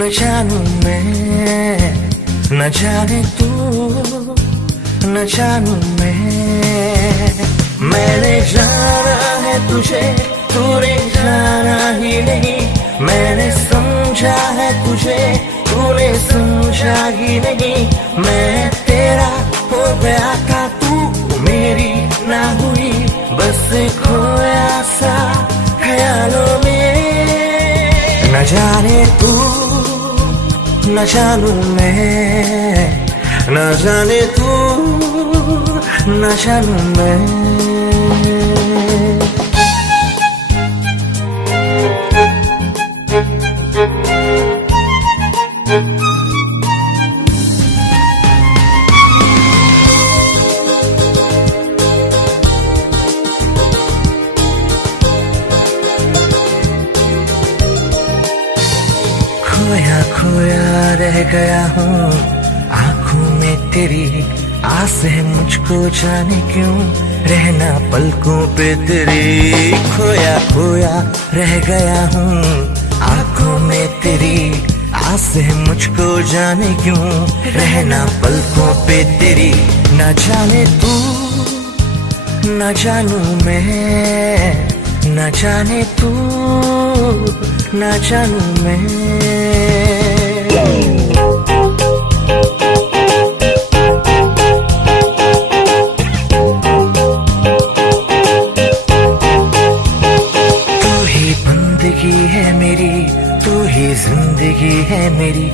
न जानूं मैं, न जाने तू, न जानूं मैंने जाना है तुझे, तूने जाना ही नहीं। मैंने समझा है तुझे, तूने समझा ही नहीं। मैं तेरा हो गया था, तू मेरी ना हुई, बस खोया सा ख्यालों में। न जाने तू, न जानूं मैं, न जाने तू, न जानूं मैं। खोया खोया रह गया हूँ आँखों में तेरी, आस है मुझको जाने क्यों रहना पलकों पे तेरी। खोया खोया रह गया हूँ आँखों में तेरी, आस है मुझको जाने क्यों रहना पलकों पे तेरी। न जाने तू, न जानूं मैं, न जाने तू, न जानूं मैं। जिंदगी है मेरी, तू ही जिंदगी है मेरी।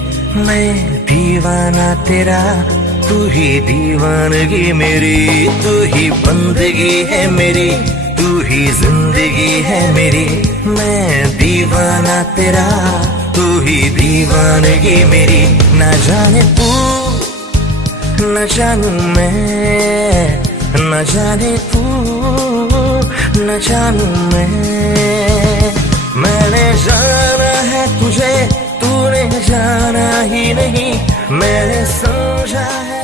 मैं दीवाना तेरा, तू ही दीवानगी मेरी। तू ही बंदगी है मेरी, तू ही जिंदगी है मेरी। मैं दीवाना तेरा, तू ही दीवानगी मेरी। न जाने तू, न जानूं मैं, न जाने तू, न जानूं मैं। मैंने जाना है तुझे, तूने जाना ही नहीं। मैंने समझा है